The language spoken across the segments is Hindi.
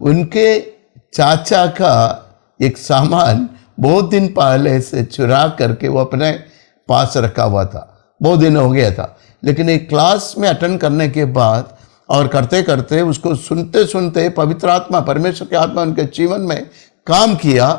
उनके चाचा का एक सामान बहुत दिन पहले से चुरा करके वो अपने पास रखा हुआ था, बहुत दिन हो गया था। लेकिन एक क्लास में अटेंड करने के बाद और करते करते उसको सुनते सुनते पवित्र आत्मा, परमेश्वर की आत्मा उनके जीवन में काम किया।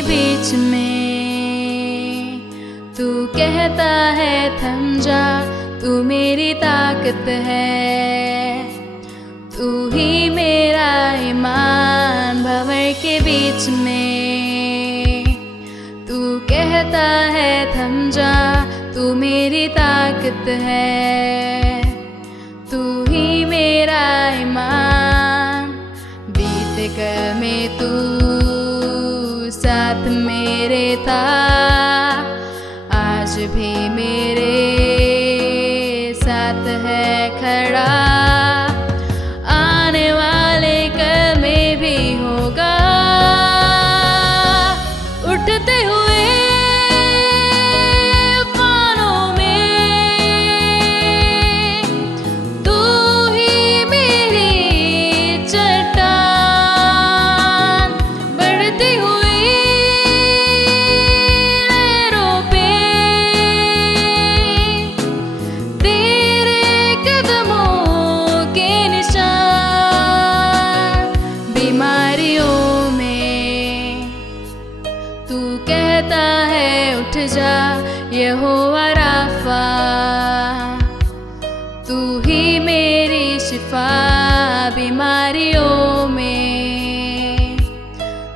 बीच में तू कहता है थम जा, तू मेरी ताकत है, तू ही मेरा ईमान। भंवर के बीच में तू कहता है थम जा, तू मेरी ताकत है, तू ही मेरा ईमान। बीते कल में तू साथ मेरे था, आज भी मेरे साथ है खड़ा। आने वाले कल में भी होगा, उठते हुए तूफानों में तू ही मेरी चट्टान। बढ़ती हुई उठ जा यहोवा राफा, तू ही मेरी शिफा। बीमारियों में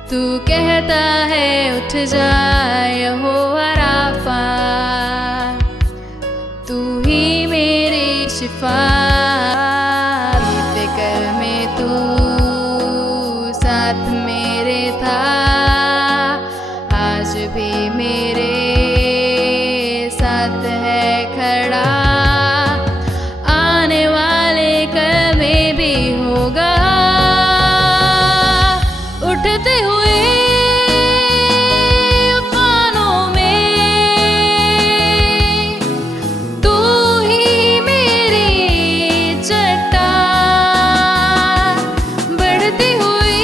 तू कहता है उठ जा यहोवा राफा, तू ही मेरी शिफा। बीते कल में तू साथ मेरे था, आज भी मेरे साथ है खड़ा। आने वाले कल में भी होगा, उठते हुए तूफानों में तू ही मेरी चट्टान। बढ़ती हुई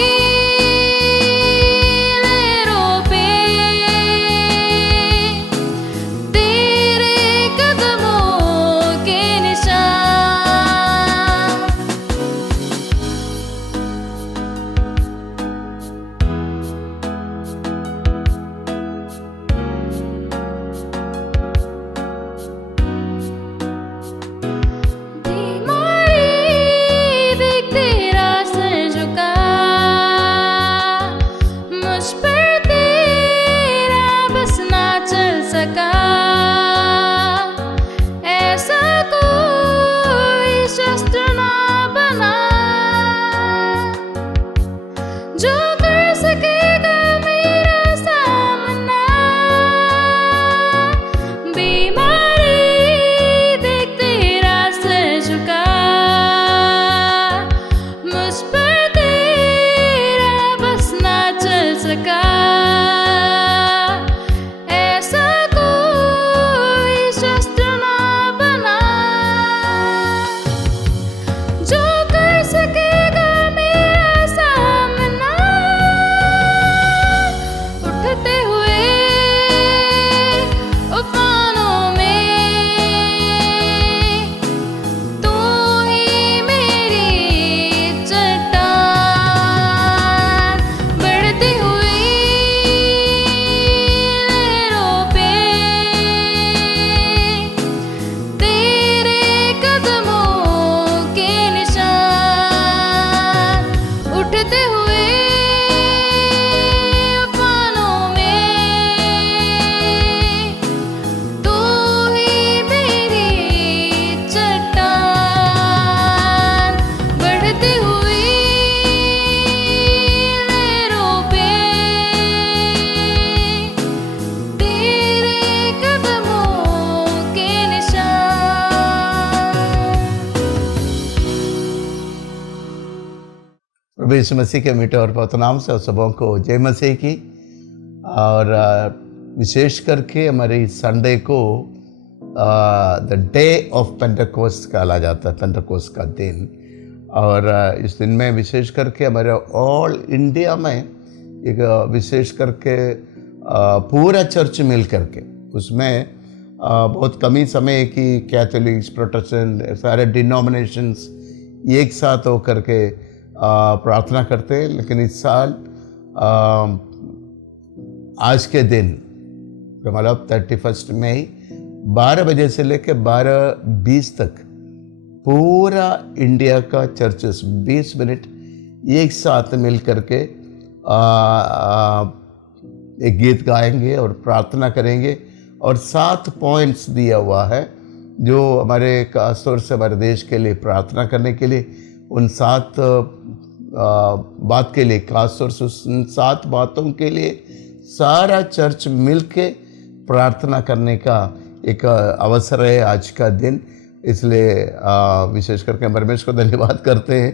प्रभु यीशु मसीह के मीठे और पवित्र नाम से सबों को जय मसीह की। और विशेष करके हमारे संडे को द डे ऑफ पेंटेकोस्ट कहा जाता है, पेंटेकोस्ट का दिन। और इस दिन में विशेष करके हमारे ऑल इंडिया में एक विशेष करके पूरा चर्च मिल करके उसमें बहुत कम ही समय की कैथोलिक्स, प्रोटेस्टेंट, सारे डिनोमिनेशंस एक साथ होकर के प्रार्थना करते हैं। लेकिन इस साल आज के दिन मतलब 31 मई 12 बजे से लेकर 12:20 तक पूरा इंडिया का चर्चेस 20 मिनट एक साथ मिल करके एक गीत गाएंगे और प्रार्थना करेंगे। और 7 पॉइंट्स दिया हुआ है जो हमारे खासतौर से हमारे देश के लिए प्रार्थना करने के लिए, उन 7 बात के लिए, खासतौर से उन 7 बातों के लिए सारा चर्च मिल के प्रार्थना करने का एक अवसर है आज का दिन। इसलिए विशेष करके परमेश्वर को धन्यवाद करते हैं।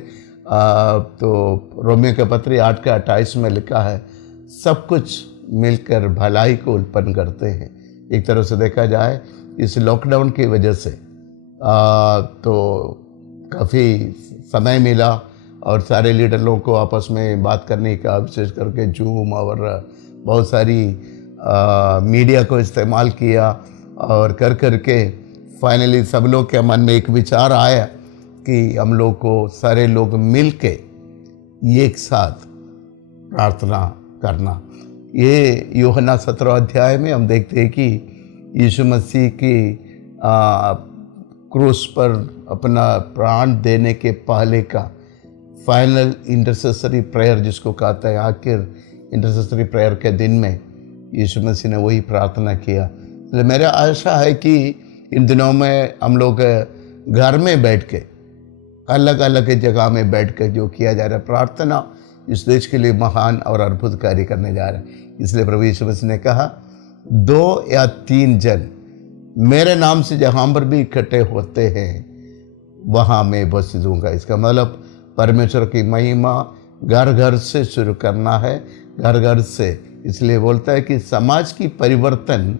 तो रोमियो के पत्री 8:28 में लिखा है, सब कुछ मिलकर भलाई को उत्पन्न करते हैं। एक तरह से देखा जाए इस लॉकडाउन की वजह से तो काफ़ी समय मिला और सारे लीडर लोगों को आपस में बात करने का, विशेष करके जूम और बहुत सारी मीडिया को इस्तेमाल किया और कर के फाइनली सब लोग के मन में एक विचार आया कि हम लोग को सारे लोग मिल के एक साथ प्रार्थना करना। ये यूहन्ना 17 अध्याय में हम देखते हैं कि यीशु मसीह की क्रूस पर अपना प्राण देने के पहले का फाइनल इंटरसेसरी प्रेयर, जिसको कहता है आखिर इंटरसेसरी प्रेयर के दिन में यीशु मसीह ने वही प्रार्थना किया। इसलिए मेरा आशा है कि इन दिनों में हम लोग घर में बैठ के, अलग अलग जगह में बैठ के जो किया जा रहा है प्रार्थना, इस देश के लिए महान और अद्भुत कार्य करने जा रहा है। इसलिए प्रभु यीशु मसीह ने कहा, 2 या 3 जन मेरे नाम से जहाँ पर भी इकट्ठे होते हैं वहाँ मैं बस दूंगा। इसका मतलब परमेश्वर की महिमा घर घर से शुरू करना है, घर घर से। इसलिए बोलता है कि समाज की परिवर्तन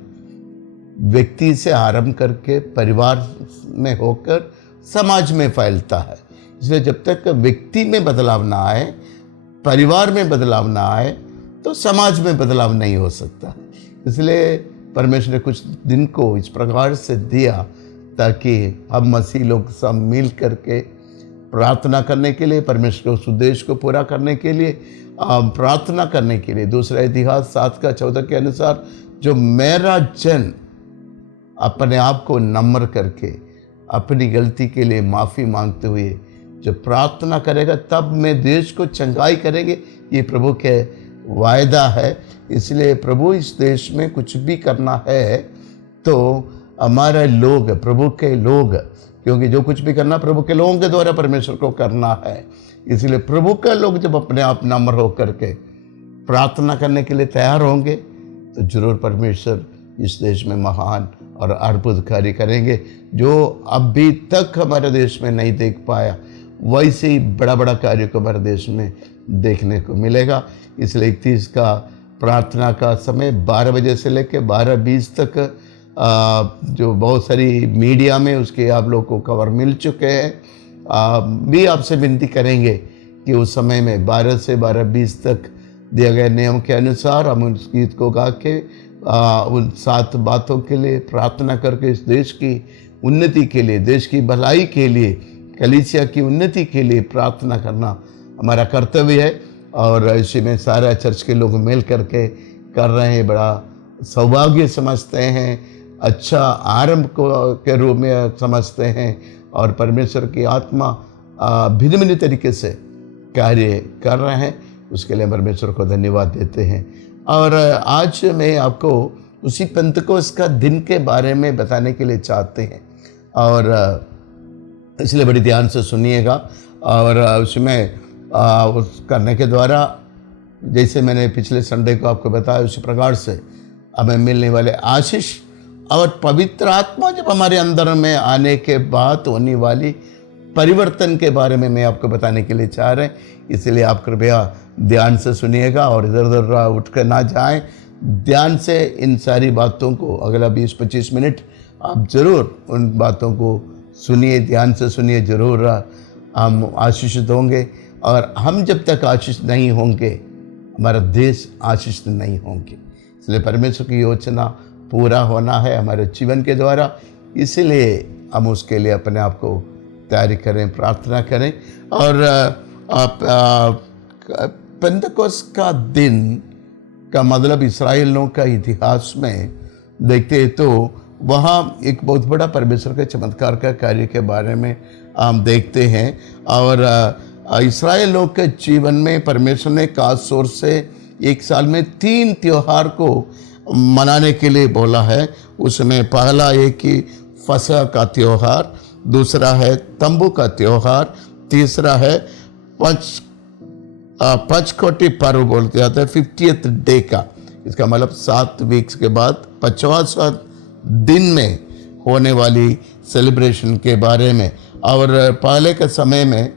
व्यक्ति से आरंभ करके परिवार में होकर समाज में फैलता है। इसलिए जब तक व्यक्ति में बदलाव ना आए, परिवार में बदलाव ना आए, तो समाज में बदलाव नहीं हो सकता। इसलिए परमेश्वर ने कुछ दिन को इस प्रकार से दिया ताकि हम मसीह लोग सब मिल करके प्रार्थना करने के लिए, परमेश्वर के उस उद्देश्य को पूरा करने के लिए प्रार्थना करने के लिए। दूसरा इतिहास 7:14 के अनुसार, जो मेरा जन अपने आप को नम्र करके अपनी गलती के लिए माफ़ी मांगते हुए जो प्रार्थना करेगा, तब मैं देश को चंगाई करेंगे। ये प्रभु के वायदा है। इसलिए प्रभु इस देश में कुछ भी करना है तो हमारे लोग, प्रभु के लोग, क्योंकि जो कुछ भी करना प्रभु के लोगों के द्वारा परमेश्वर को करना है। इसलिए प्रभु के लोग जब अपने आप नम्र होकर के प्रार्थना करने के लिए तैयार होंगे तो जरूर परमेश्वर इस देश में महान और अद्भुत कार्य करेंगे। जो अभी तक हमारे देश में नहीं देख पाया, वैसे ही बड़ा बड़ा कार्य को हमारे देश में देखने को मिलेगा। इसलिए 31 का प्रार्थना का समय 12 बजे से लेकर 12:20 तक जो बहुत सारी मीडिया में उसके आप लोग को खबर मिल चुके हैं। भी आपसे विनती करेंगे कि उस समय में 12 से 12:20 तक दिए गए नियम के अनुसार हम उस गीत को गा के उन 7 बातों के लिए प्रार्थना करके इस देश की उन्नति के लिए, देश की भलाई के लिए, कलीसिया की उन्नति के लिए प्रार्थना करना हमारा कर्तव्य है। और इसी में सारा चर्च के लोग मिल करके कर रहे हैं। बड़ा सौभाग्य समझते हैं, अच्छा आरंभ को के रूप में समझते हैं और परमेश्वर की आत्मा भिन्न भिन्न तरीके से कार्य कर रहे हैं। उसके लिए परमेश्वर को धन्यवाद देते हैं। और आज मैं आपको उसी पेंतकोस्त का दिन के बारे में बताने के लिए चाहते हैं और इसलिए बड़ी ध्यान से सुनिएगा। और उसमें उस करने के द्वारा, जैसे मैंने पिछले संडे को आपको बताया, उसी प्रकार से हमें मिलने वाले आशीष और पवित्र आत्मा जब हमारे अंदर में आने के बाद होने वाली परिवर्तन के बारे में मैं आपको बताने के लिए चाह रहे हैं, इसलिए आप कृपया ध्यान से सुनिएगा और इधर उधर उठ कर ना जाएं। ध्यान से इन सारी बातों को अगला 20-25 मिनट आप ज़रूर उन बातों को सुनिए, ध्यान से सुनिए, ज़रूर हम आशीषित होंगे। और हम जब तक आशीष नहीं होंगे, हमारा देश आशीषित नहीं होंगे। इसलिए परमेश्वर की योजना पूरा होना है हमारे जीवन के द्वारा, इसलिए हम उसके लिए अपने आप को तैयारी करें, प्रार्थना करें। और पेंतकोस्त का दिन का मतलब इस्राएलियों का इतिहास में देखते हैं तो वहाँ एक बहुत बड़ा परमेश्वर के चमत्कार का कार्य के बारे में हम देखते हैं। और इस्राएलियों के जीवन में परमेश्वर ने खास तौर से एक साल में 3 त्योहार को मनाने के लिए बोला है। उसमें पहला एक ही फसह का त्यौहार, दूसरा है तंबू का त्यौहार, तीसरा है पंचकोटी पर्व बोलते जाते हैं 50th डे का। इसका मतलब 7 वीक्स के बाद 50वां दिन में होने वाली सेलिब्रेशन के बारे में। और पहले के समय में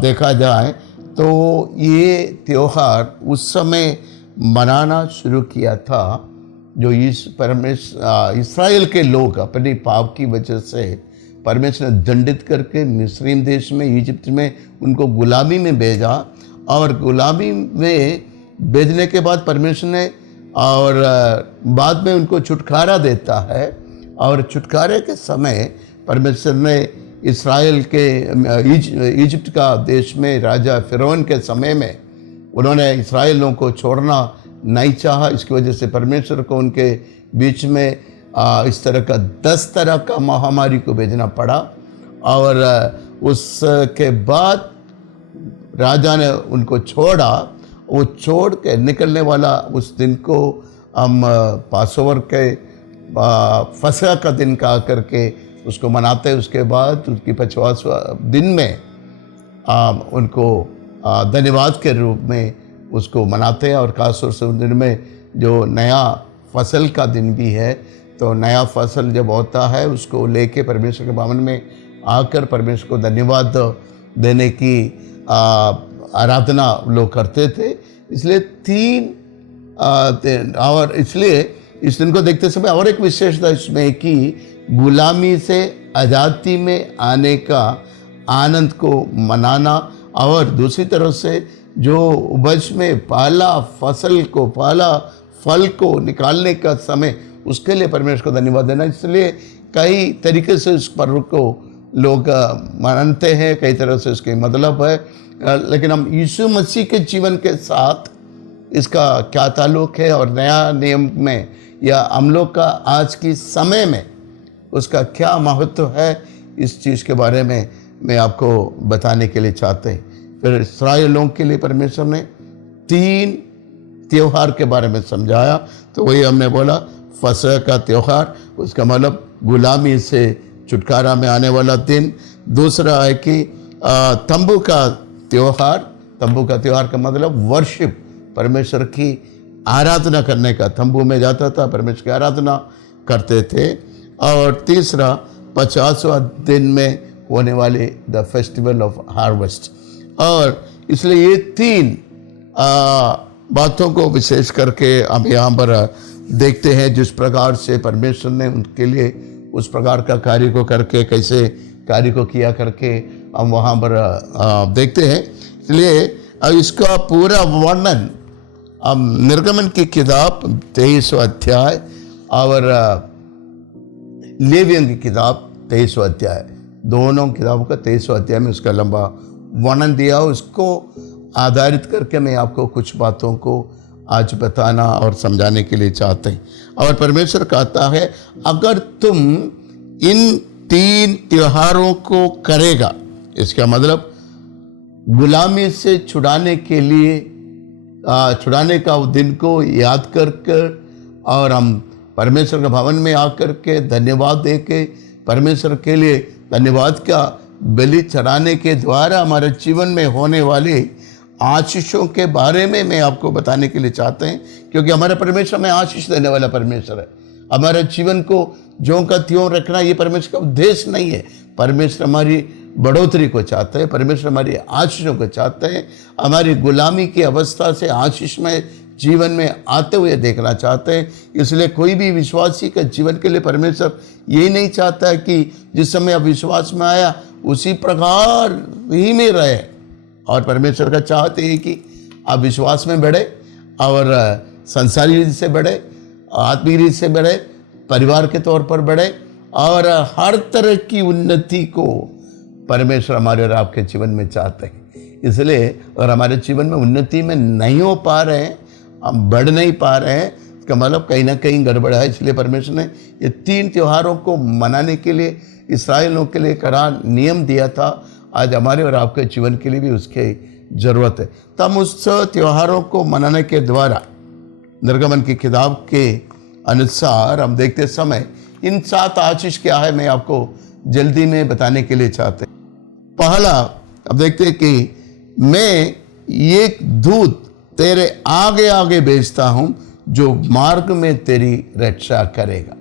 देखा जाए तो ये त्यौहार उस समय मनाना शुरू किया था जो इस्राएल के लोग अपने पाप की वजह से परमेश्वर ने दंडित करके मिस्रीम देश में, इजिप्ट में उनको गुलामी में भेजा। और गुलामी में भेजने के बाद परमेश्वर ने और बाद में उनको छुटकारा देता है। और छुटकारे के समय परमेश्वर ने इस्राएल के इजिप्ट का देश में राजा फिरौन के समय में उन्होंने इस्राएलियों को छोड़ना नहीं चाहा। इसकी वजह से परमेश्वर को उनके बीच में इस तरह का 10 तरह का महामारी को भेजना पड़ा। और उसके बाद राजा ने उनको छोड़ा। वो छोड़ के निकलने वाला उस दिन को हम पासओवर के फसह का दिन कहा करके उसको मनाते हैं। उसके बाद उसकी 50वां दिन में उनको धन्यवाद के रूप में उसको मनाते हैं। और खासतौर से उस दिन में जो नया फसल का दिन भी है, तो नया फसल जब होता है उसको लेके परमेश्वर के भवन में आकर परमेश्वर को धन्यवाद देने की आराधना लोग करते थे। इसलिए 3 और इसलिए इस दिन को देखते समय और एक विशेषता इसमें कि गुलामी से आज़ादी में आने का आनंद को मनाना, और दूसरी तरफ से जो उपज में पहला फसल को, पहला फल को निकालने का समय, उसके लिए परमेश्वर को धन्यवाद देना। इसलिए कई तरीके से इस पर्व को लोग मानते हैं, कई तरह से इसके मतलब है। लेकिन हम यीशु मसीह के जीवन के साथ इसका क्या ताल्लुक है और नया नियम में या हम लोग का आज की समय में उसका क्या महत्व है, इस चीज़ के बारे में मैं आपको बताने के लिए चाहते हैं। फिर इस्राएलियों के लिए परमेश्वर ने 3 त्योहार के बारे में समझाया। तो वही हमने बोला फसह का त्यौहार, उसका मतलब गुलामी से छुटकारा में आने वाला दिन। दूसरा है कि तंबू का त्यौहार। तंबू का त्यौहार का मतलब वर्शिप, परमेश्वर की आराधना करने का। तंबू में जाता था, परमेश्वर की आराधना करते थे। और तीसरा 50वां दिन में होने वाले द फेस्टिवल ऑफ हार्वेस्ट। और इसलिए ये 3 बातों को विशेष करके हम यहाँ पर देखते हैं, जिस प्रकार से परमेश्वर ने उनके लिए उस प्रकार का कार्य को करके, कैसे कार्य को किया करके हम वहाँ पर देखते हैं। इसलिए इसका पूरा वर्णन हम निर्गमन की किताब 23वां अध्याय और लेवियन की किताब 23वां अध्याय, दोनों किताबों का 23वां अध्याय में उसका लंबा वर्णन दिया। उसको आधारित करके मैं आपको कुछ बातों को आज बताना और समझाने के लिए चाहते हैं। और परमेश्वर कहता है अगर तुम इन 3 त्योहारों को करेगा, इसका मतलब गुलामी से छुड़ाने के लिए, छुड़ाने का दिन को याद कर कर, और हम परमेश्वर के भवन में आकर के धन्यवाद दे के परमेश्वर के लिए धन्यवाद का बलि चढ़ाने के द्वारा हमारे जीवन में होने वाले आशीषों के बारे में मैं आपको बताने के लिए चाहते हैं। क्योंकि हमारा परमेश्वर में आशीष देने वाला परमेश्वर है। हमारे जीवन को ज्यों का त्यों रखना ये परमेश्वर का उद्देश्य नहीं है। परमेश्वर हमारी बढ़ोतरी को चाहते हैं, परमेश्वर हमारी आशीषों को चाहते हैं, हमारी गुलामी की अवस्था से आशीषमय जीवन में आते हुए देखना चाहते हैं। इसलिए कोई भी विश्वासी का जीवन के लिए परमेश्वर यही नहीं चाहता है कि जिस समय अब विश्वास में आया उसी प्रकार ही में रहे, और परमेश्वर का चाहते हैं कि आप विश्वास में बढ़े और संसारी रीति से बढ़े, आत्मिक रीति से बढ़े, परिवार के तौर पर बढ़े, और हर तरह की उन्नति को परमेश्वर हमारे और आपके जीवन में चाहते हैं। इसलिए अगर हमारे जीवन में उन्नति में नहीं हो पा रहे हैं, हम बढ़ नहीं पा रहे हैं, इसका मतलब कहीं ना कहीं गड़बड़ है। इसलिए परमेश्वर ने ये 3 त्योहारों को मनाने के लिए इस्राएलियों के लिए कड़ा नियम दिया था। आज हमारे और आपके जीवन के लिए भी उसकी ज़रूरत है। तो हम उस त्योहारों को मनाने के द्वारा निर्गमन की किताब के अनुसार हम देखते समय इन 7 आशीष क्या है, मैं आपको जल्दी में बताने के लिए चाहते हैं। पहला, अब देखते हैं कि मैं एक दूत तेरे आगे आगे भेजता हूं जो मार्ग में तेरी रक्षा करेगा।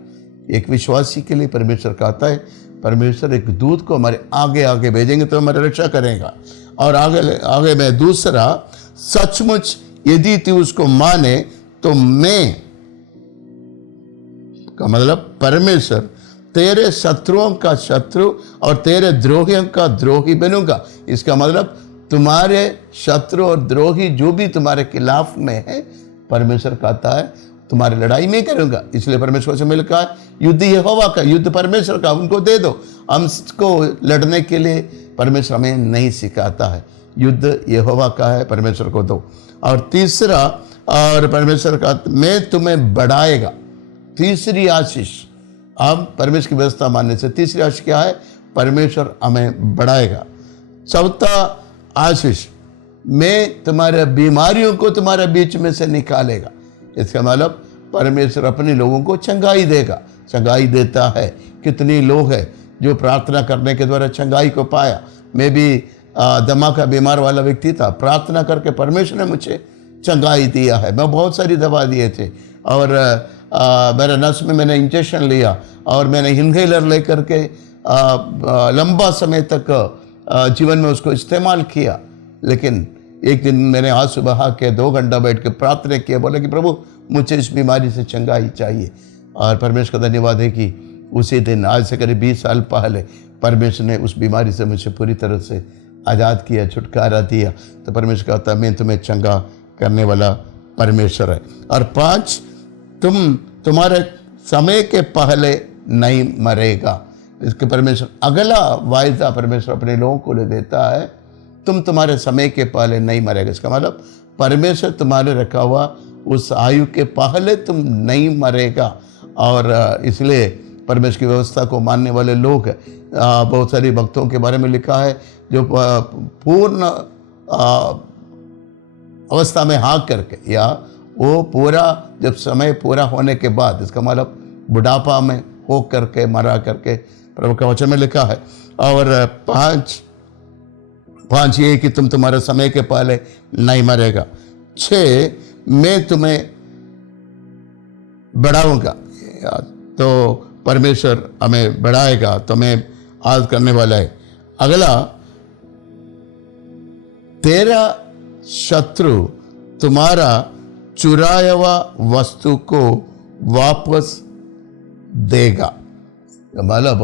एक विश्वासी के लिए परमेश्वर कहता है, परमेश्वर एक दूत को हमारे आगे आगे भेजेंगे तो हमारी रक्षा करेगा। और आगे में दूसरा, सचमुच यदि तू उसको माने तो मैं का मतलब परमेश्वर तेरे शत्रुओं का शत्रु और तेरे द्रोहियों का द्रोही बनूंगा। इसका मतलब तुम्हारे शत्रु और द्रोही जो भी तुम्हारे खिलाफ में है, परमेश्वर कहता है तुम्हारी लड़ाई में करूंगा। इसलिए परमेश्वर से मिलकर है, युद्ध यहोवा का, युद्ध परमेश्वर का, उनको दे दो। हमको लड़ने के लिए परमेश्वर हमें नहीं सिखाता है, युद्ध यहोवा का है, परमेश्वर को दो। और तीसरा, और परमेश्वर का मैं तुम्हें बढ़ाएगा। तीसरी आशीष, अब परमेश्वर की व्यवस्था मानने से तीसरी आशीष क्या है, परमेश्वर हमें बढ़ाएगा। चौथा आशीष, मैं तुम्हारे बीमारियों को तुम्हारे बीच में से निकालेगा। इसका मतलब परमेश्वर अपने लोगों को चंगाई देगा, चंगाई देता है। कितने लोग हैं जो प्रार्थना करने के द्वारा चंगाई को पाया। मैं भी दमा का बीमार वाला व्यक्ति था, प्रार्थना करके परमेश्वर ने मुझे चंगाई दिया है। मैं बहुत सारी दवा दिए थे और मेरे नस में मैंने इंजेक्शन लिया और मैंने इनहेलर लेकर के लंबा समय तक जीवन में उसको इस्तेमाल किया। लेकिन एक दिन मैंने आज सुबह के 2 घंटा बैठ के प्रार्थना किया, बोला कि प्रभु मुझे इस बीमारी से चंगाई चाहिए। और परमेश्वर का धन्यवाद है कि उसी दिन, आज से करीब 20 साल पहले, परमेश्वर ने उस बीमारी से मुझे पूरी तरह से आज़ाद किया, छुटकारा दिया। तो परमेश्वर कहता है मैं तुम्हें चंगा करने वाला परमेश्वर है। और 5, तुम्हारे समय के पहले नहीं मरेगा। इसके परमेश्वर अगला वायदा परमेश्वर अपने लोगों को ले देता है, तुम तुम्हारे समय के पहले नहीं मरेगा। इसका मतलब परमेश्वर तुम्हारे रखा हुआ उस आयु के पहले तुम नहीं मरेगा। और इसलिए परमेश्वर की व्यवस्था को मानने वाले लोग, बहुत सारे भक्तों के बारे में लिखा है जो पूर्ण अवस्था में हाँक करके, या वो पूरा जब समय पूरा होने के बाद, इसका मतलब बुढ़ापा में हो करके मरा करके, प्रभु का वचन में लिखा है। और 5 ये कि तुम तुम्हारे समय के पहले नहीं मरेगा। 6, मैं तुम्हें बढ़ाऊंगा। तो परमेश्वर हमें बढ़ाएगा, तो मैं आज करने वाला है। अगला, तेरा शत्रु तुम्हारा चुराया हुआ वस्तु को वापस देगा। मतलब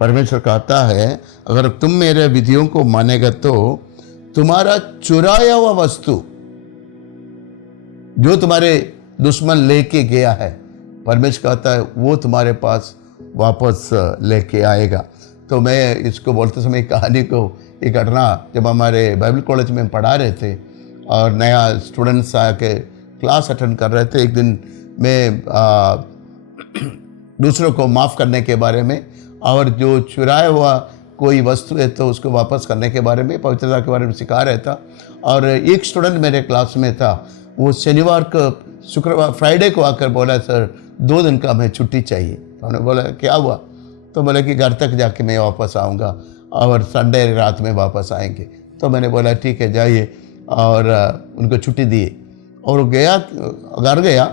परमेश्वर कहता है अगर तुम मेरे विधियों को मानेगा तो तुम्हारा चुराया हुआ वस्तु जो तुम्हारे दुश्मन लेके गया है, परमेश्वर कहता है वो तुम्हारे पास वापस लेके आएगा। तो मैं इसको बोलते समय कहानी को, एक घटना, जब हमारे बाइबल कॉलेज में पढ़ा रहे थे और नया स्टूडेंट्स आके क्लास अटेंड कर रहे थे, एक दिन मैं दूसरों को माफ़ करने के बारे में और जो चुराया हुआ कोई वस्तु है तो उसको वापस करने के बारे में, पवित्रता के बारे में सिखा रहा था। और एक स्टूडेंट मेरे क्लास में था, वो शनिवार को, शुक्रवार, फ्राइडे को आकर बोला सर 2 दिन का हमें छुट्टी चाहिए। तो हमने बोला क्या हुआ? तो बोला कि घर तक जाके मैं वापस आऊँगा और संडे रात में वापस आएंगे। तो मैंने बोला ठीक है जाइए, और उनको छुट्टी दी और वो गया, घर गया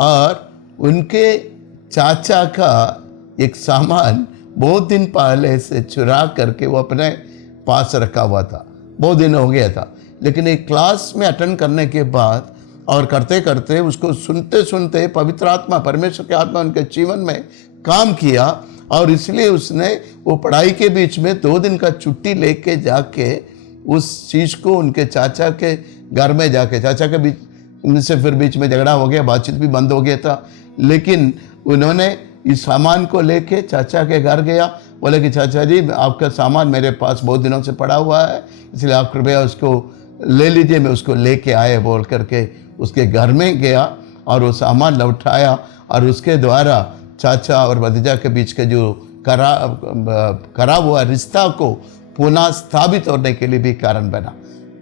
और उनके चाचा का एक सामान बहुत दिन पहले से चुरा करके वो अपने पास रखा हुआ था, बहुत दिन हो गया था। लेकिन एक क्लास में अटेंड करने के बाद और करते करते उसको सुनते सुनते पवित्र आत्मा, परमेश्वर की आत्मा उनके जीवन में काम किया, और इसलिए उसने वो पढ़ाई के बीच में 2 दिन का छुट्टी लेके जाके उस चीज़ को उनके चाचा के घर में जाके, चाचा के बीच उनसे फिर बीच में झगड़ा हो गया, बातचीत भी बंद हो गया था, लेकिन उन्होंने इस सामान को लेके चाचा के घर गया। बोले कि चाचा जी, आपका सामान मेरे पास बहुत दिनों से पड़ा हुआ है, इसलिए आप कृपया उसको ले लीजिए, मैं उसको लेके आए बोल करके उसके घर में गया और वो सामान लौटाया, और उसके द्वारा चाचा और भतीजा के बीच के जो खराब हुआ रिश्ता को पुनः स्थापित होने के लिए भी कारण बना।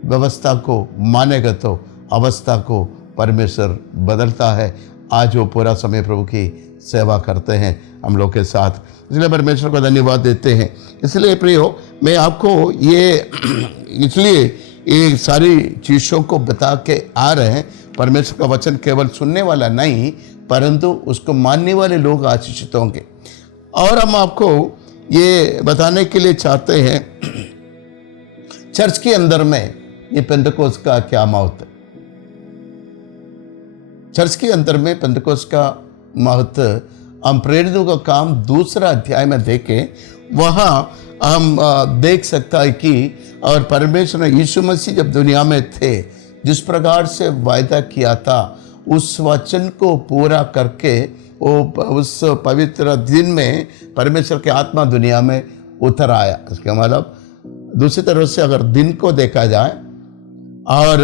व्यवस्था को मानेगा तो अवस्था को परमेश्वर बदलता है। आज वो पूरा समय प्रभु की सेवा करते हैं हम लोग के साथ, इसलिए परमेश्वर को धन्यवाद देते हैं। इसलिए प्रियो, मैं आपको ये इसलिए ये सारी चीज़ों को बता के आ रहे हैं। परमेश्वर का वचन केवल सुनने वाला नहीं, परंतु उसको मानने वाले लोग आशीषित होंगे। और हम आपको ये बताने के लिए चाहते हैं चर्च के अंदर में ये पेंटकोस्त का क्या महत्व है। चर्च के अंदर में पेंटकोस्त का महत्व हम प्रेरितों का काम 2 अध्याय में देखें, वहाँ हम देख सकता है कि और परमेश्वर ने यीशु मसीह जब दुनिया में थे, जिस प्रकार से वायदा किया था, उस वचन को पूरा करके वो उस पवित्र दिन में परमेश्वर की आत्मा दुनिया में उतर आया। इसका मतलब दूसरी तरफ से अगर दिन को देखा जाए, और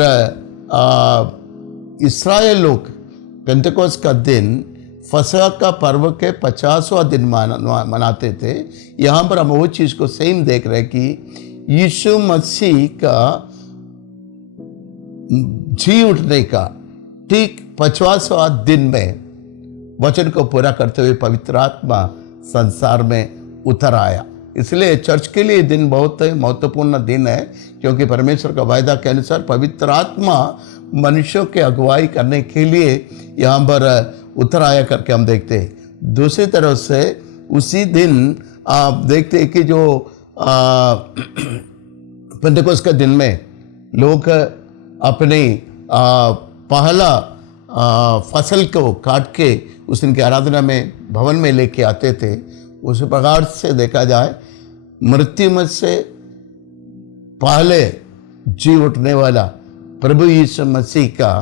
इस्राएल लोग पेंटेकोस्त का दिन फसह का पर्व के 50वां दिन मनाते थे। यहाँ पर हम वो चीज़ को सेम देख रहे हैं कि यीशु मसीह का जी उठने का ठीक 50वां दिन में वचन को पूरा करते हुए पवित्र आत्मा संसार में उतर आया। इसलिए चर्च के लिए दिन बहुत महत्वपूर्ण दिन है, क्योंकि परमेश्वर का वायदा के अनुसार पवित्र आत्मा मनुष्यों के अगुवाई करने के लिए यहाँ पर उतर आया करके हम देखते हैं। दूसरी तरफ से उसी दिन आप देखते हैं कि जो पेंटेकोस्त के दिन में लोग अपने पहला फसल को काट के उस दिन की आराधना में भवन में लेके आते थे। उस प्रकार से देखा जाए, मृत्यु में से पहले जी उठने वाला प्रभु यीशु मसीह का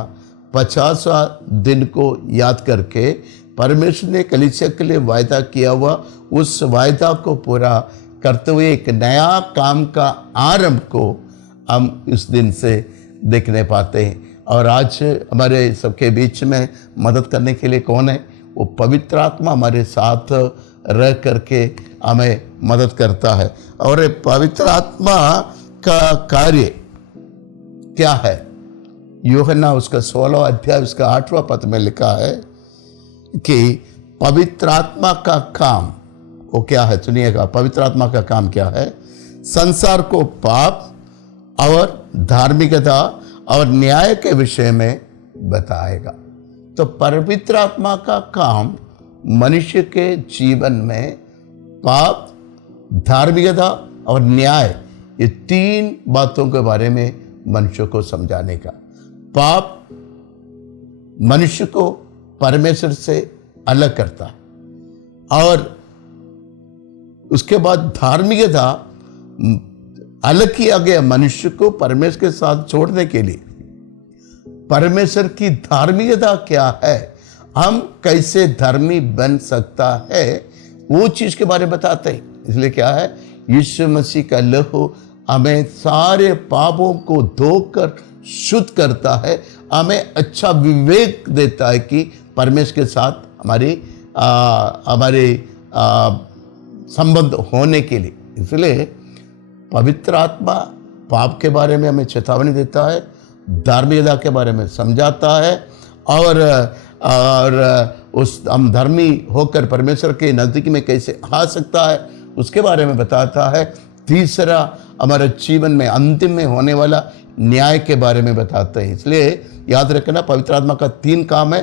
50वां दिन को याद करके परमेश्वर ने कलीसिया के लिए वायदा किया हुआ उस वायदा को पूरा करते हुए एक नया काम का आरंभ को हम इस दिन से देखने पाते हैं। और आज हमारे सबके बीच में मदद करने के लिए कौन है? वो पवित्र आत्मा हमारे साथ रह करके हमें मदद करता है। और पवित्र आत्मा का कार्य क्या है? यूहन्ना उसका 16वां अध्याय उसका 8वां पद में लिखा है कि पवित्र आत्मा का काम वो क्या है? सुनिएगा, पवित्र आत्मा का काम क्या है? संसार को पाप और धार्मिकता और न्याय के विषय में बताएगा। तो पवित्र आत्मा का काम मनुष्य के जीवन में पाप, धार्मिकता और न्याय, ये 3 बातों के बारे में मनुष्य को समझाने का। पाप मनुष्य को परमेश्वर से अलग करता है, और उसके बाद धार्मिकता अलग किया गया मनुष्य को परमेश्वर के साथ जोड़ने के लिए। परमेश्वर की धार्मिकता क्या है, हम कैसे धर्मी बन सकता है, वो चीज के बारे में बताते हैं। इसलिए क्या है? यीशु मसीह का लहू हमें सारे पापों को धोकर शुद्ध करता है, हमें अच्छा विवेक देता है कि परमेश्वर के साथ हमारे संबंध होने के लिए। इसलिए पवित्र आत्मा पाप के बारे में हमें चेतावनी देता है, धार्मिकता के बारे में समझाता है, और उस हम धर्मी होकर परमेश्वर के नज़दीक में कैसे आ सकता है उसके बारे में बताता है। तीसरा, हमारे जीवन में अंतिम में होने वाला न्याय के बारे में बताते हैं। इसलिए याद रखना, पवित्र आत्मा का 3 काम है,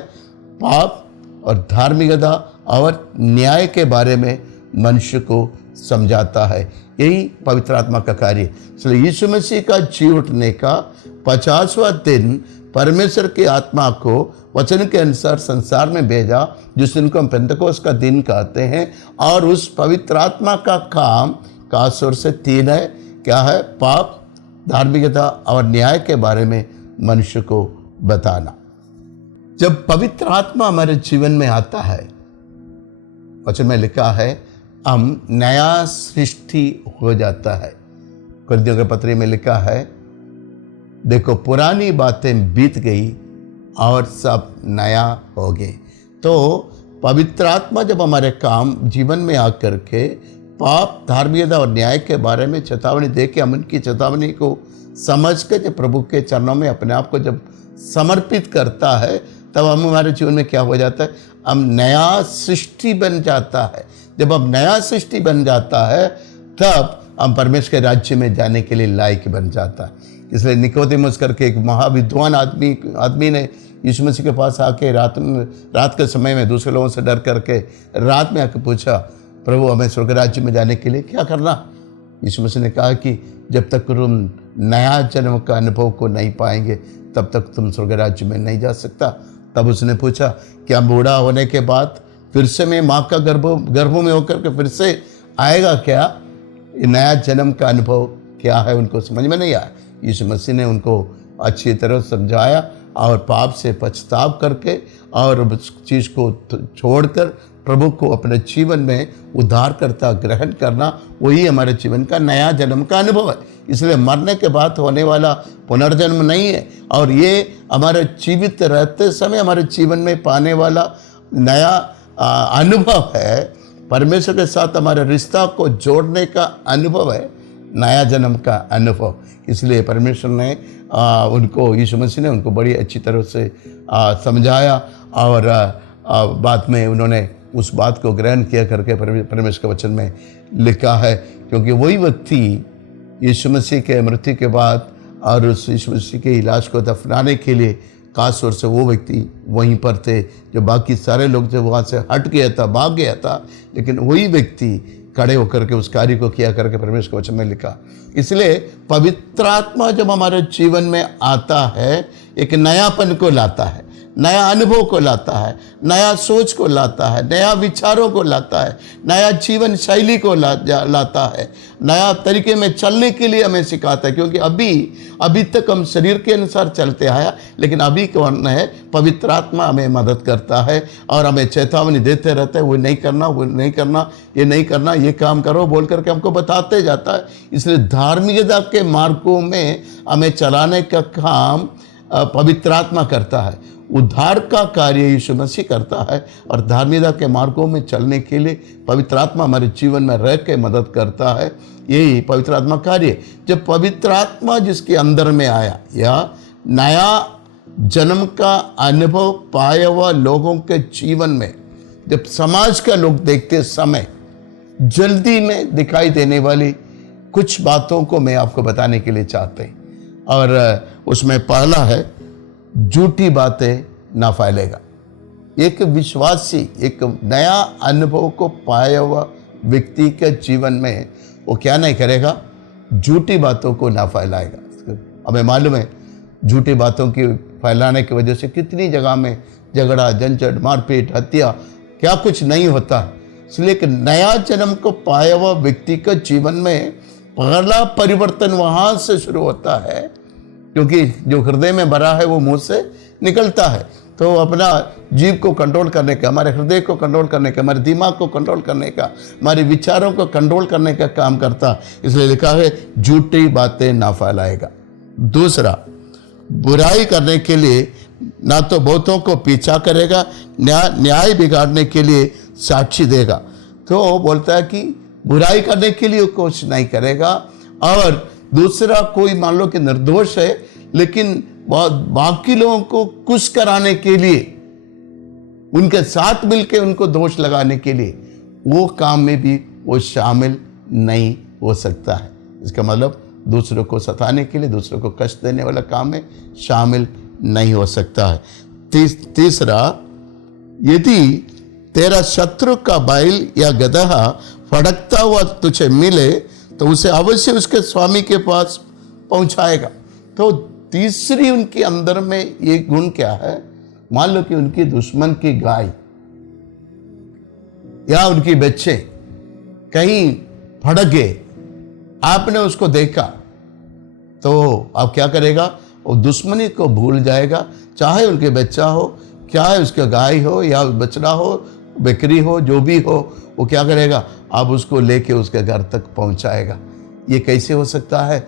पाप और धार्मिकता और न्याय के बारे में मनुष्य को समझाता है। यही पवित्र आत्मा का कार्य है। इसलिए यीशु मसीह का जी उठने का 50वां दिन परमेश्वर की आत्मा को वचन के अनुसार संसार में भेजा, जिस दिन को हम पेंतकोस्त का दिन कहते हैं। और उस पवित्र आत्मा का काम खास तौर से 3 है। क्या है? पाप, धार्मिकता और न्याय के बारे में मनुष्य को बताना। जब पवित्र आत्मा हमारे जीवन में आता है, वचन में लिखा है हम नया सृष्टि हो जाता है। कुरिन्थियों के पत्री में लिखा है, देखो पुरानी बातें बीत गई और सब नया हो गए। तो पवित्र आत्मा जब हमारे काम जीवन में आकर के पाप, धार्मिकता और न्याय के बारे में चेतावनी दे के हम उनकी चेतावनी को समझ के जब प्रभु के चरणों में अपने आप को जब समर्पित करता है, तब हम हमारे जीवन में क्या हो जाता है? हम नया सृष्टि बन जाता है। जब हम नया सृष्टि बन जाता है, तब हम परमेश्वर के राज्य में जाने के लिए लायक बन जाता है। इसलिए निकोदेमुस करके एक महाविद्वान आदमी ने यीशु मसीह के पास आके रात के समय में दूसरे लोगों से डर करके रात में आके पूछा, प्रभु हमें स्वर्ग राज्य में जाने के लिए क्या करना? यीशु मसीह ने कहा कि जब तक तुम नया जन्म का अनुभव को नहीं पाएंगे, तब तक तुम स्वर्ग राज्य में नहीं जा सकता। तब उसने पूछा, क्या बूढ़ा होने के बाद फिर से मैं माँ का गर्भों में होकर के फिर से आएगा क्या? ये नया जन्म का अनुभव क्या है? उनको समझ में नहीं आया। यीशु मसीह ने उनको अच्छी तरह समझाया और पाप से पछताव करके और उस चीज़ को छोड़कर प्रभु को अपने जीवन में उद्धारकर्ता ग्रहण करना, वही हमारे जीवन का नया जन्म का अनुभव है। इसलिए मरने के बाद होने वाला पुनर्जन्म नहीं है, और ये हमारे जीवित रहते समय हमारे जीवन में पाने वाला नया अनुभव है। परमेश्वर के साथ हमारे रिश्ता को जोड़ने का अनुभव है, नया जन्म का अनुभव। इसलिए परमेश्वर ने उनको, यीशु मसीह ने उनको बड़ी अच्छी तरह से समझाया और बाद में उन्होंने उस बात को ग्रहण किया करके परमेश्वर के वचन में लिखा है। क्योंकि वही व्यक्ति यीशु मसीह के मृत्यु के बाद और उस यीशु मसीह के इलाज को दफनाने के लिए खास तौर से वो व्यक्ति वहीं पर थे, जो बाकी सारे लोग थे वहाँ से हट गया था, भाग गया था, लेकिन वही व्यक्ति खड़े होकर के उस कार्य को किया करके परमेश्वर के वचन में लिखा। इसलिए पवित्र आत्मा जब हमारे जीवन में आता है, एक नयापन को लाता है, नया अनुभव को लाता है, नया सोच को लाता है, नया विचारों को लाता है, नया जीवन शैली को लाता है, नया तरीके में चलने के लिए हमें सिखाता है। क्योंकि अभी तक हम शरीर के अनुसार चलते आया, लेकिन अभी कौन है? पवित्र आत्मा हमें मदद करता है और हमें चेतावनी देते रहता है, वो नहीं करना, वो नहीं करना, ये नहीं करना, ये काम करो बोल करके हमको बताते जाता है। इसलिए धार्मिकता के मार्गों में हमें चलाने का काम पवित्र आत्मा करता है। उद्धार का कार्य यीशु मसीह करता है और धार्मिकता के मार्गों में चलने के लिए पवित्र आत्मा हमारे जीवन में रह के मदद करता है। यही पवित्र आत्मा कार्य। जब पवित्र आत्मा जिसके अंदर में आया, या नया जन्म का अनुभव पाया हुआ लोगों के जीवन में, जब समाज का लोग देखते समय जल्दी में दिखाई देने वाली कुछ बातों को मैं आपको बताने के लिए चाहते हैं। और उसमें पहला है, झूठी बातें ना फैलेगा। एक विश्वासी, एक नया अनुभव को पाया हुआ व्यक्ति के जीवन में वो क्या नहीं करेगा? झूठी बातों को ना फैलाएगा। हमें मालूम है झूठी बातों की फैलाने की वजह से कितनी जगह में झगड़ा, झंझट, मारपीट, हत्या, क्या कुछ नहीं होता। इसलिए एक नया जन्म को पाया हुआ व्यक्ति के जीवन में पहला परिवर्तन वहाँ से शुरू होता है, क्योंकि जो हृदय में भरा है वो मुंह से निकलता है। तो अपना जीव को कंट्रोल करने का, हमारे हृदय को कंट्रोल करने का, हमारे दिमाग को कंट्रोल करने का, हमारे विचारों को कंट्रोल करने का काम करता है। इसलिए लिखा है झूठी बातें ना फैलाएगा। दूसरा, बुराई करने के लिए ना तो बहुतों को पीछा करेगा, न्याय बिगाड़ने के लिए साक्षी देगा। तो बोलता है कि बुराई करने के लिए कुछ नहीं करेगा। और दूसरा, कोई मान लो कि निर्दोष है, लेकिन बाकी लोगों को खुश कराने के लिए, उनके साथ मिलकर उनको दोष लगाने के लिए, वो काम में भी वो शामिल नहीं हो सकता है। इसका मतलब दूसरों को सताने के लिए, दूसरों को कष्ट देने वाला काम में शामिल नहीं हो सकता है। तीसरा, यदि तेरा शत्रु का बैल या गदहा फड़कता हुआ तुझे मिले तो उसे अवश्य उसके स्वामी के पास पहुंचाएगा। तो तीसरी उनके अंदर में ये गुण क्या है? मान लो कि उनकी दुश्मन की गाय या उनकी बच्चे कहीं भड़क गए, आपने उसको देखा, तो आप क्या करेगा? वो दुश्मनी को भूल जाएगा, चाहे उनके बच्चा हो, चाहे उसका गाय हो या बछड़ा हो, बकरी हो, जो भी हो, वो क्या करेगा? आप उसको लेके उसके घर तक पहुंचाएगा। ये कैसे हो सकता है?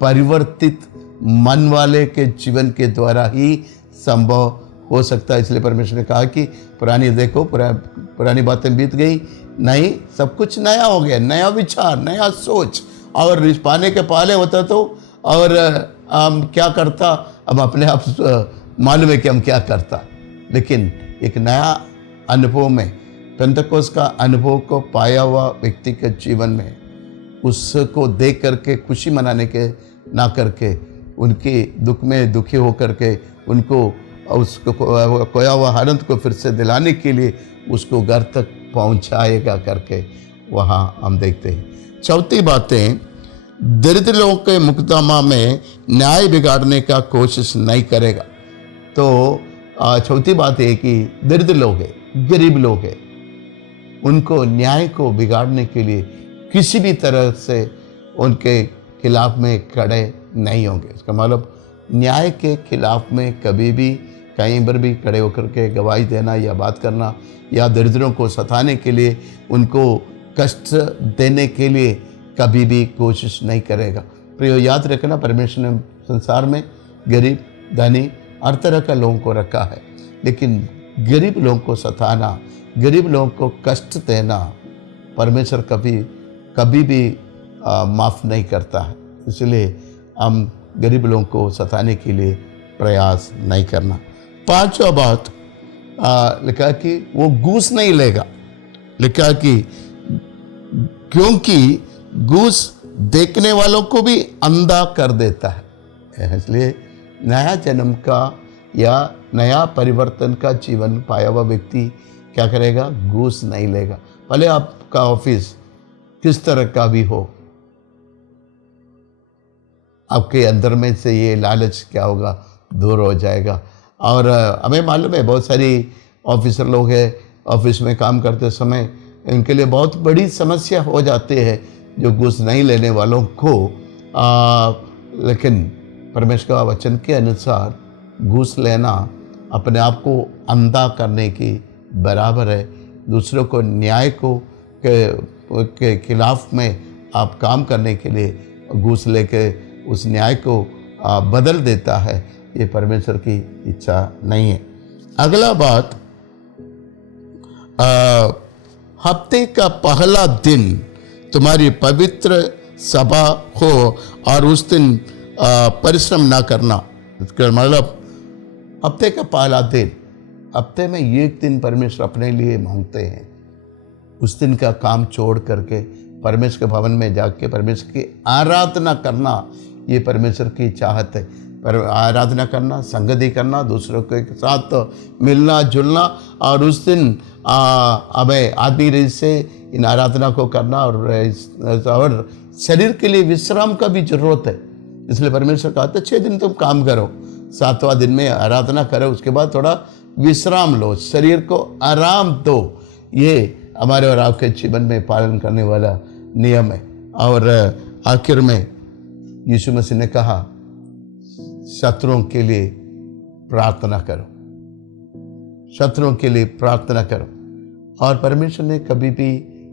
परिवर्तित मन वाले के जीवन के द्वारा ही संभव हो सकता है। इसलिए परमेश्वर ने कहा कि पुरानी बातें बीत गई, नहीं, सब कुछ नया हो गया, नया विचार, नया सोच। और इस पाने के पाले होता तो और हम क्या करता, अब अपने आप मालूम है कि हम क्या करता। लेकिन एक नया अनुभव में, पेंतकोस्त का अनुभव को पाया हुआ व्यक्ति के जीवन में उसको देख करके खुशी मनाने के ना करके, उनके दुख में दुखी होकर के उनको उसको खोया हुआ आनंद को फिर से दिलाने के लिए उसको घर तक पहुंचाएगा करके वहाँ हम देखते हैं। चौथी बातें, दरिद्र लोगों के मुकदमा में न्याय बिगाड़ने का कोशिश नहीं करेगा। तो चौथी बात है कि दरिद्र लोग हैं, गरीब लोग हैं, उनको न्याय को बिगाड़ने के लिए किसी भी तरह से उनके खिलाफ में खड़े नहीं होंगे। इसका मतलब न्याय के खिलाफ में कभी भी कहीं पर भी खड़े होकर के गवाही देना या बात करना या दरिद्रों को सताने के लिए, उनको कष्ट देने के लिए कभी भी कोशिश नहीं करेगा। प्रियो, याद रखना, परमेश्वर ने संसार में गरीब, धनी, हर तरह का लोगों को रखा है, लेकिन गरीब लोगों को सताना, गरीब लोगों को कष्ट देना परमेश्वर कभी भी माफ़ नहीं करता है। इसलिए हम गरीब लोगों को सताने के लिए प्रयास नहीं करना। पांचवा बात लिखा कि वो घूस नहीं लेगा। लिखा कि क्योंकि घूस देखने वालों को भी अंधा कर देता है। इसलिए नया जन्म का या नया परिवर्तन का जीवन पाया हुआ व्यक्ति क्या करेगा? घूस नहीं लेगा। भले आपका ऑफिस किस तरह का भी हो, आपके अंदर में से ये लालच क्या होगा? दूर हो जाएगा। और हमें मालूम है बहुत सारी ऑफिसर लोग हैं, ऑफिस में काम करते समय उनके लिए बहुत बड़ी समस्या हो जाती है जो घूस नहीं लेने वालों को। लेकिन परमेश्वर का वचन के अनुसार घूस लेना अपने आप को अंधा करने की बराबर है। दूसरों को न्याय को के खिलाफ में आप काम करने के लिए घूस लेके उस न्याय को बदल देता है, ये परमेश्वर की इच्छा नहीं है। अगला बात, हफ्ते का पहला दिन तुम्हारी पवित्र सभा हो और उस दिन परिश्रम ना करना। इसका मतलब हफ्ते का पहला दिन, हफ्ते में एक दिन परमेश्वर अपने लिए मांगते हैं। उस दिन का काम छोड़ करके परमेश्वर के भवन में जाके परमेश्वर की आराधना करना, ये परमेश्वर की चाहत है। पर आराधना करना, संगति करना, दूसरों के साथ मिलना जुलना, और उस दिन हमें आदमी रीत से इन आराधना को करना और शरीर के लिए विश्राम का भी जरूरत है। इसलिए परमेश्वर कहता है 6 दिन तुम काम करो, 7वां दिन में आराधना करो, उसके बाद थोड़ा विश्राम लो, शरीर को आराम दो। ये हमारे और आपके जीवन में पालन करने वाला नियम है। और आखिर में यीशु मसीह ने कहा, शत्रुओं के लिए प्रार्थना करो, शत्रुओं के लिए प्रार्थना करो। और परमेश्वर ने कभी भी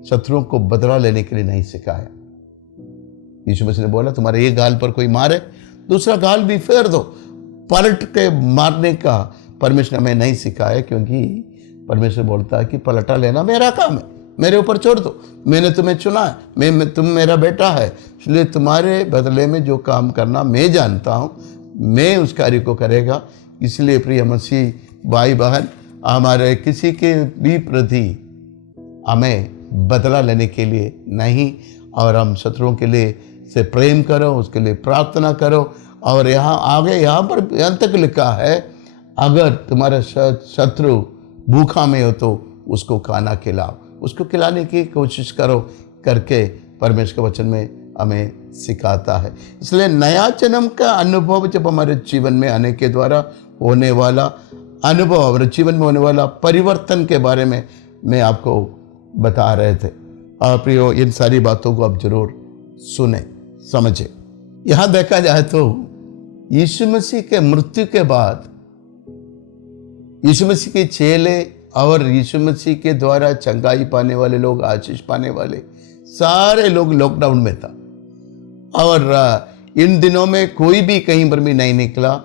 शत्रुओं को बदला लेने के लिए नहीं सिखाया। यीशु मसीह ने बोला, तुम्हारे एक गाल पर कोई मारे, दूसरा गाल भी फेर दो। पलट के मारने का परमेश्वर ने हमें नहीं सिखाया, क्योंकि परमेश्वर बोलता है कि पलटा लेना मेरा काम है, मेरे ऊपर छोड़ दो, मैंने तुम्हें चुना है, तुम मेरा बेटा है, इसलिए तुम्हारे बदले में जो काम करना मैं जानता हूँ, मैं उस कार्य को करेगा। इसलिए प्रिय मसीह भाई बहन, हमारे किसी के भी प्रति हमें बदला लेने के लिए नहीं, और हम शत्रुओं के लिए से प्रेम करो, उसके लिए प्रार्थना करो। और यहाँ तक लिखा है, अगर तुम्हारा शत्रु भूखा में हो तो उसको खाना खिलाओ, उसको खिलाने की कोशिश करो। करके परमेश्वर के वचन में हमें सिखाता है। इसलिए नया जन्म का अनुभव जब हमारे जीवन में आने के द्वारा होने वाला अनुभव, हमारे जीवन में होने वाला परिवर्तन के बारे में मैं आपको बता रहे थे। आप प्रियो, इन सारी बातों को आप जरूर सुने, समझे। यहाँ देखा जाए तो यीशु मसीह के मृत्यु के बाद यीशु मसीह के चेले और यीशु मसीह के द्वारा चंगाई पाने वाले लोग, आशीष पाने वाले सारे लोग लॉकडाउन में था। और इन दिनों में कोई भी कहीं पर भी नहीं निकला,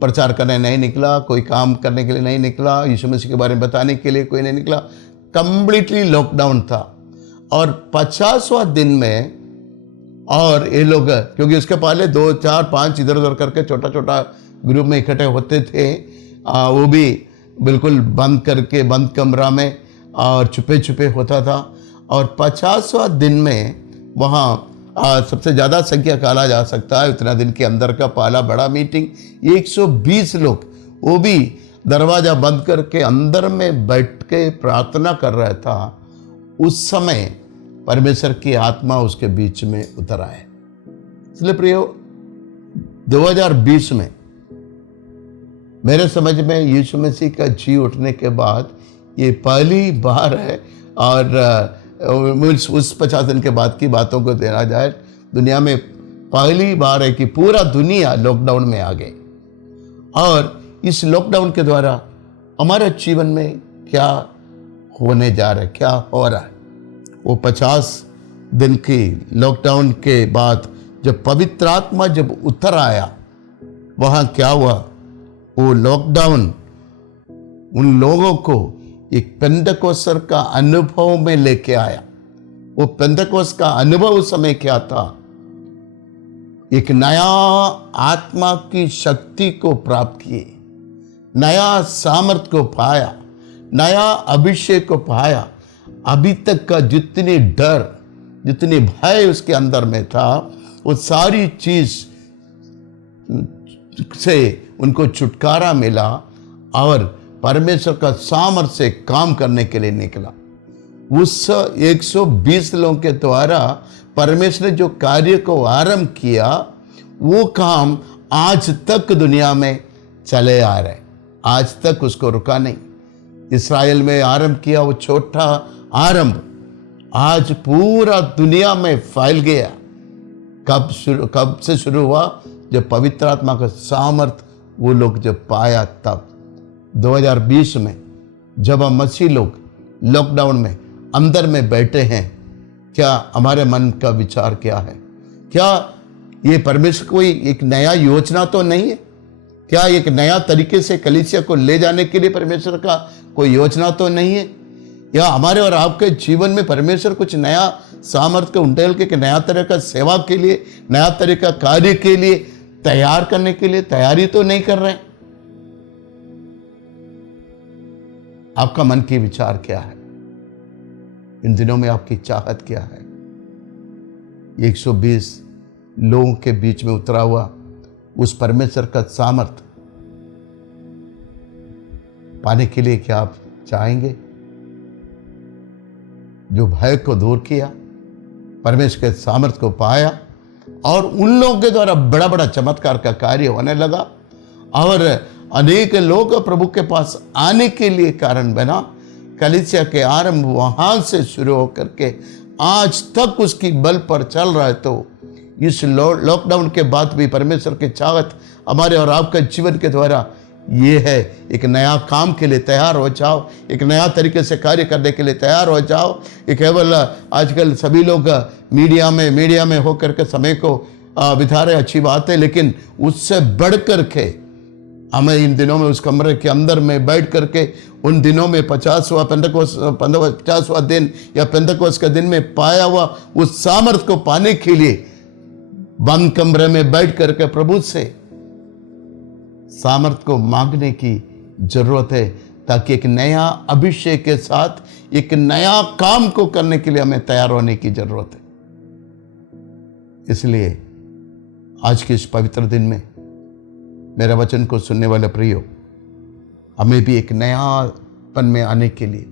प्रचार करने नहीं निकला, कोई काम करने के लिए नहीं निकला, यीशु मसीह के बारे में बताने के लिए कोई नहीं निकला। कंप्लीटली लॉकडाउन था। और 50वां दिन में, और ये लोग क्योंकि उसके पहले 2, 4, 5 इधर उधर करके छोटा छोटा ग्रुप में इकट्ठे होते थे, वो भी बिल्कुल बंद करके बंद कमरा में और छुपे छुपे होता था। और 50वां दिन में वहाँ सबसे ज़्यादा संख्या कहा जा सकता है उतना दिन के अंदर का पहला बड़ा मीटिंग, 120 लोग, वो भी दरवाज़ा बंद करके अंदर में बैठ के प्रार्थना कर रहा था। उस समय परमेश्वर की आत्मा उसके बीच में उतर आए। इसलिए प्रियो, 2020 में मेरे समझ में यीशु मसीह का जी उठने के बाद ये पहली बार है। और उस 50 दिन के बाद की बातों को देखा जाए, दुनिया में पहली बार है कि पूरा दुनिया लॉकडाउन में आ गई। और इस लॉकडाउन के द्वारा हमारे जीवन में क्या होने जा रहा है, क्या हो रहा है। वो 50 दिन की लॉकडाउन के बाद जब पवित्र आत्मा जब उतर आया, वहाँ क्या हुआ, वो लॉकडाउन उन लोगों को एक पेंटेकोस्तर का अनुभव में लेके आया। वो पेंटेकोस्त का अनुभव उस समय क्या था, एक नया आत्मा की शक्ति को प्राप्त किए, नया सामर्थ को पाया, नया अभिषेक को पाया। अभी तक का जितनी डर, जितनी भय उसके अंदर में था, वो सारी चीज से उनको छुटकारा मिला और परमेश्वर का सामर्थ्य से काम करने के लिए निकला। उस 120 लोगों के द्वारा परमेश्वर ने जो कार्य को आरंभ किया, वो काम आज तक दुनिया में चले आ रहे, आज तक उसको रुका नहीं। इस्राएल में आरंभ किया वो छोटा आरंभ आज पूरा दुनिया में फैल गया। कब से शुरू हुआ, जब पवित्र आत्मा का सामर्थ वो लोग जब पाया तब। 2020 में जब हम मसीह लोग लॉकडाउन में अंदर में बैठे हैं, क्या हमारे मन का विचार क्या है? क्या ये परमेश्वर कोई एक नया योजना तो नहीं है? क्या एक नया तरीके से कलीसिया को ले जाने के लिए परमेश्वर का कोई योजना तो नहीं है? या हमारे और आपके जीवन में परमेश्वर कुछ नया सामर्थ्य को उंडेल के नया तरह का सेवा के लिए, नया तरह का कार्य के लिए तैयार करने के लिए तैयारी तो नहीं कर रहे? आपका मन की विचार क्या है? इन दिनों में आपकी चाहत क्या है? 120 लोगों के बीच में उतरा हुआ उस परमेश्वर का सामर्थ पाने के लिए क्या आप चाहेंगे? जो भय को दूर किया, परमेश्वर के सामर्थ को पाया और उन लोगों के द्वारा बड़ा बड़ा चमत्कार का कार्य होने लगा और अनेक लोग प्रभु के पास आने के लिए कारण बना। कलीसिया के आरंभ वहां से शुरू होकर के आज तक उसकी बल पर चल रहा है। तो इस लॉकडाउन के बाद भी परमेश्वर की चाहत हमारे और आपके जीवन के द्वारा ये है, एक नया काम के लिए तैयार हो जाओ, एक नया तरीके से कार्य करने के लिए तैयार हो जाओ। ये केवल आजकल सभी लोग मीडिया में होकर के समय को बिता रहे, अच्छी बात है, लेकिन उससे बढ़ कर के हमें इन दिनों में उस कमरे के अंदर में बैठ करके उन दिनों में 50वां दिन या पेंतकोस्त का दिन में पाया हुआ उस सामर्थ को पाने के लिए बंद कमरे में बैठ करके प्रभु से सामर्थ को मांगने की जरूरत है, ताकि एक नया अभिषेक के साथ एक नया काम को करने के लिए हमें तैयार होने की जरूरत है। इसलिए आज के इस पवित्र दिन में मेरा वचन को सुनने वाले प्रियो, हमें भी एक नयापन में आने के लिए,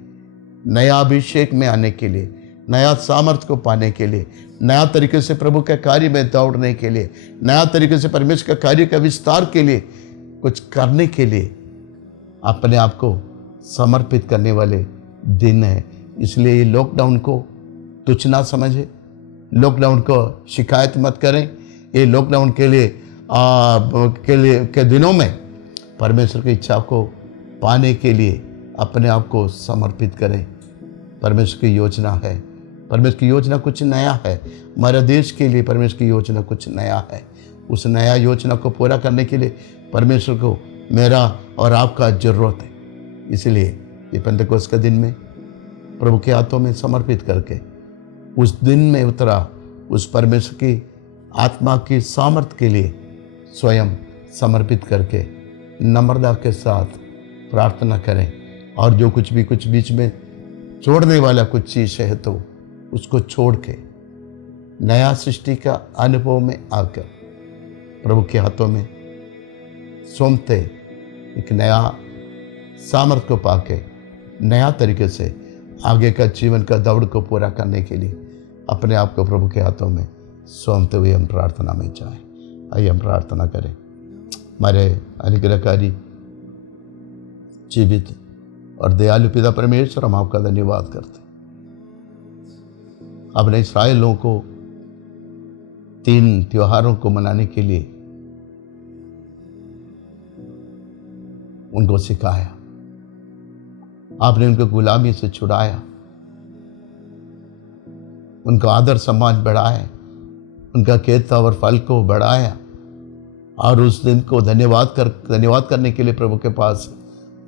नया अभिषेक में आने के लिए, नया सामर्थ्य को पाने के लिए, नया तरीके से प्रभु के कार्य में दौड़ने के लिए, नया तरीके से परमेश्वर के कार्य का विस्तार के लिए, कुछ करने के लिए अपने आप को समर्पित करने वाले दिन है। इसलिए ये लॉकडाउन को तुच्छ ना समझे, लॉकडाउन को शिकायत मत करें। ये लॉकडाउन के दिनों में परमेश्वर की इच्छा को पाने के लिए अपने आप को समर्पित करें। परमेश्वर की योजना है, परमेश्वर की योजना कुछ नया है। हमारे देश के लिए परमेश्वर की योजना कुछ नया है। उस नया योजना को पूरा करने के लिए परमेश्वर को मेरा और आपका जरूरत है। इसलिए ये पेंटेकोस्त के दिन में प्रभु के हाथों में समर्पित करके उस दिन में उतरा उस परमेश्वर की आत्मा की सामर्थ्य के लिए स्वयं समर्पित करके नम्रता के साथ प्रार्थना करें। और जो कुछ बीच में छोड़ने वाला कुछ चीज़ है तो उसको छोड़ के नया सृष्टि का अनुभव में आकर प्रभु के हाथों में सौंपते एक नया सामर्थ्य को पाके नया तरीके से आगे का जीवन का दौड़ को पूरा करने के लिए अपने आप को प्रभु के हाथों में सौंपते हुए हम प्रार्थना में जाएं। आइए हम प्रार्थना करें। हमारे अनुग्रहकारी जीवित और दयालु पिता परमेश्वर, हम आपका धन्यवाद करते। आपने इस्राएल लोगों को 3 त्योहारों को मनाने के लिए उनको सिखाया। आपने उनको गुलामी से छुड़ाया, उनका आदर सम्मान बढ़ाया, उनका खेत और फल को बढ़ाया और उस दिन को धन्यवाद करने के लिए प्रभु के पास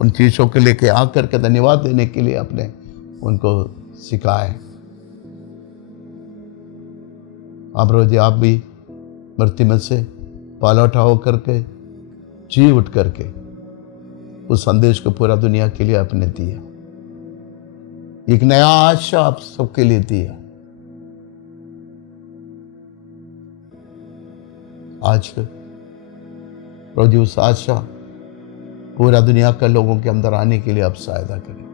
उन चीज़ों के लेके आकर के धन्यवाद देने के लिए आपने उनको सिखाया। आप रोज आप भी मृत्यु में से पालौठा होकर के जी उठ करके उस संदेश को पूरा दुनिया के लिए आपने दिया। एक नया आशा आप सबके लिए दिया। आज रोज उस आशा पूरा दुनिया का लोगों के अंदर आने के लिए आप सहायता करें।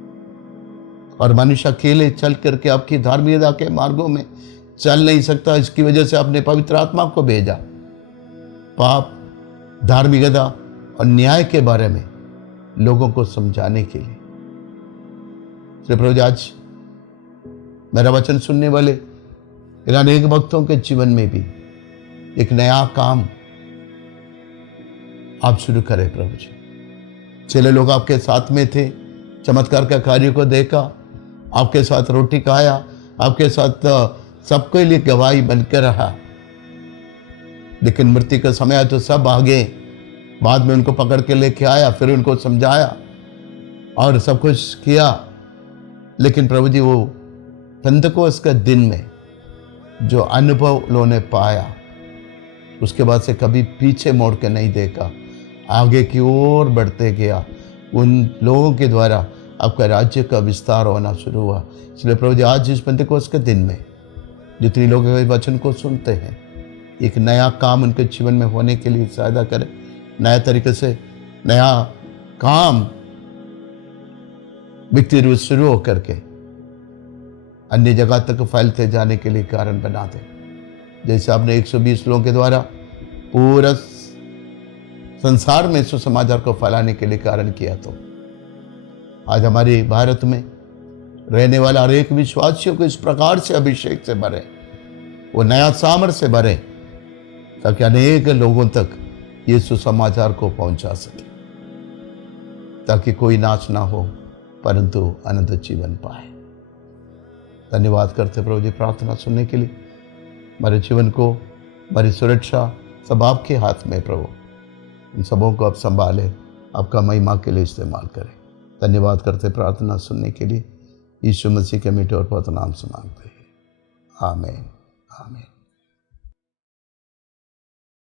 और मनुष्य अकेले चल करके आपकी धार्मिकता के मार्गों में चल नहीं सकता। इसकी वजह से आपने पवित्र आत्मा को भेजा पाप, धार्मिकता और न्याय के बारे में लोगों को समझाने के लिए। प्रभु आज मेरा वचन सुनने वाले इन अनेक भक्तों के जीवन में भी एक नया काम आप शुरू करें। प्रभु जी, चले लोग आपके साथ में थे, चमत्कार का कार्य को देखा, आपके साथ रोटी खाया, आपके साथ सबके लिए गवाही बनकर रहा, लेकिन मृत्यु का समय तो सब आगे। बाद में उनको पकड़ के लेके आया, फिर उनको समझाया और सब कुछ किया। लेकिन प्रभु जी, वो पेंतेकोस्त के दिन में जो अनुभव लोगों ने पाया, उसके बाद से कभी पीछे मोड़ के नहीं देखा, आगे की ओर बढ़ते गया। उन लोगों के द्वारा आपका राज्य का विस्तार होना शुरू हुआ। इसलिए प्रभु जी, आज इस पेंतेकोस्त के दिन में जितने लोग वचन को सुनते हैं, एक नया काम उनके जीवन में होने के लिए सहायता करें। नया तरीके से नया काम बिकती रूप शुरू होकर के अन्य जगह तक फैलते जाने के लिए कारण बना दे। जैसे आपने 120 लोगों के द्वारा पूरा संसार में सुसमाचार को फैलाने के लिए कारण किया, तो आज हमारे भारत में रहने वाला हर एक विश्वासियों को इस प्रकार से अभिषेक से भरे, वो नया सामर्थ्य से भरे, ताकि अनेक लोगों तक ये सुसमाचार को पहुंचा सके, ताकि कोई नाश ना हो परंतु अनंत जीवन पाए। धन्यवाद करते प्रभु जी प्रार्थना सुनने के लिए। हमारे जीवन को, हमारी सुरक्षा सब आपके हाथ में प्रभु। इन सबों को आप संभालें, आपका महिमा के लिए इस्तेमाल करें। धन्यवाद करते प्रार्थना सुनने के लिए। यीशु मसीह के मीठे और पवित्र नाम से मांगते हैं, आमीन आमीन।